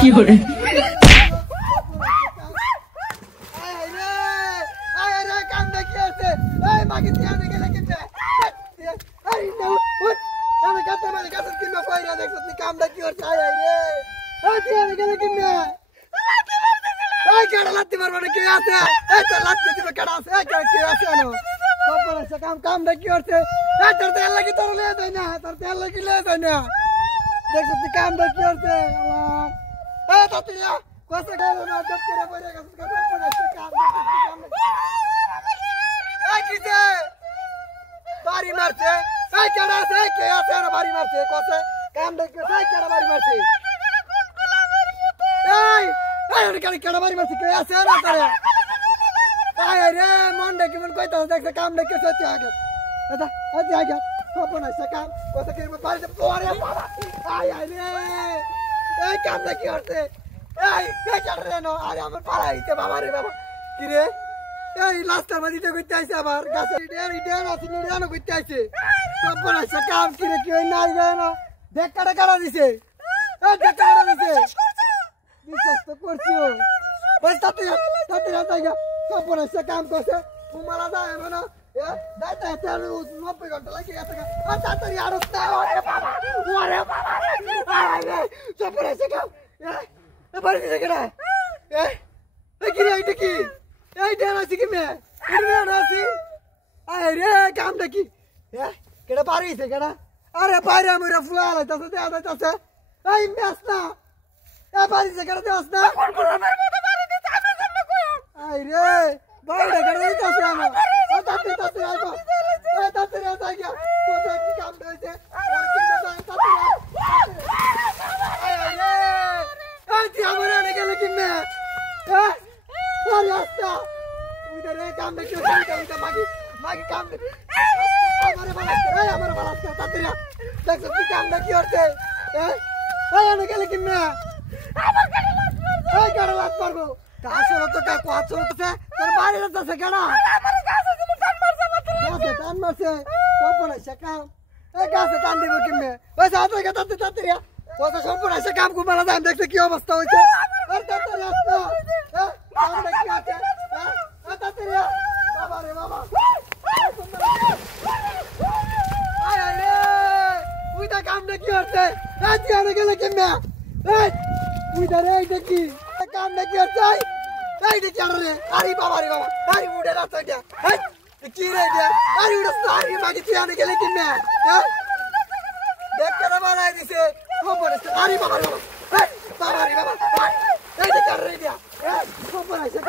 fiore. Bari marche, sai kada sai ke ase na bari marche kose kam de ke sai kada bari marche ai kada kada bari marche ke ase na tare ai re mon de ke mon koita dekse kam de ke soche age ada aje age kopona se kam kose ke bari de pore ai re kam de ke orte ai ke chadre no are amar palaite baba re baba kire এই লাস্টার মাদিতে কইতে আইছে আবার গাছে Eden আছে নিড়ানো কইতে আইছে সবনা সে কাম কিরে কি হই নাই না দেখ কাটা কাটা দিছে এই দেখ কাটা দিছে বিশ্বাস তো করছো বস তাতে তাইগা সবনা সে কাম করছে তোমারা যায় না এ দাইতে চালু 90 ঘন্টা লাগি গেছে আর তাড়াতাড়ি আরস্তা ওরে বাবা আয় রে সবনা সে কাম এ বাড়ি দিছে কেডা এ কি রে এটা কি এই দেনা আছে কি মে এটা আছে আরে কাম দেখি কেডা পারিছে কেডা আরে বাইরে আমরা ফুলালা তাতে তাতে এই মেস না এ পারিছে কেডা দেস না কোন কোন আমার মতো বাড়ি দিতে আমি জন্য কই আরে বাইরে কেডা দিতে আছে আমার তাতে আইবো তাতে রাতা গিয়া কোথা কি কাম হইছে আর কি না তাতে আরে এই তুই আমার আনে গেলে কি মে Rasta, udah deh kambing kita magi kambing. Amar balas, tatria. Dak seperti kambing kiorte. Ayo nak lagi mana? Kalau las pargo. Kasih lo tak kuat soalnya. Terbalik rasa segala. Kasih tan masih. Kompon sekam. Kasih tan di bukitnya. Wes ada kata tatria. Wes kompon sekam kumala dan dak sekian basta itu. Tatria rasta. काम देखिए आते आता तेरे बाबा रे बाबा आय रे उइदा काम देखिए आते आज आने के लेकिन मैं उइदा रे देखी काम देखिए आते आई देखिए रे अरे बाबा अरे उड़े रात गया की रे दे अरे उड़ा सारी मागी थी आने के लेकिन मैं देख कर वाला है दिसे वो बोले अरे बाबा रे बाबा आई देखिए रे दिया Kompon aja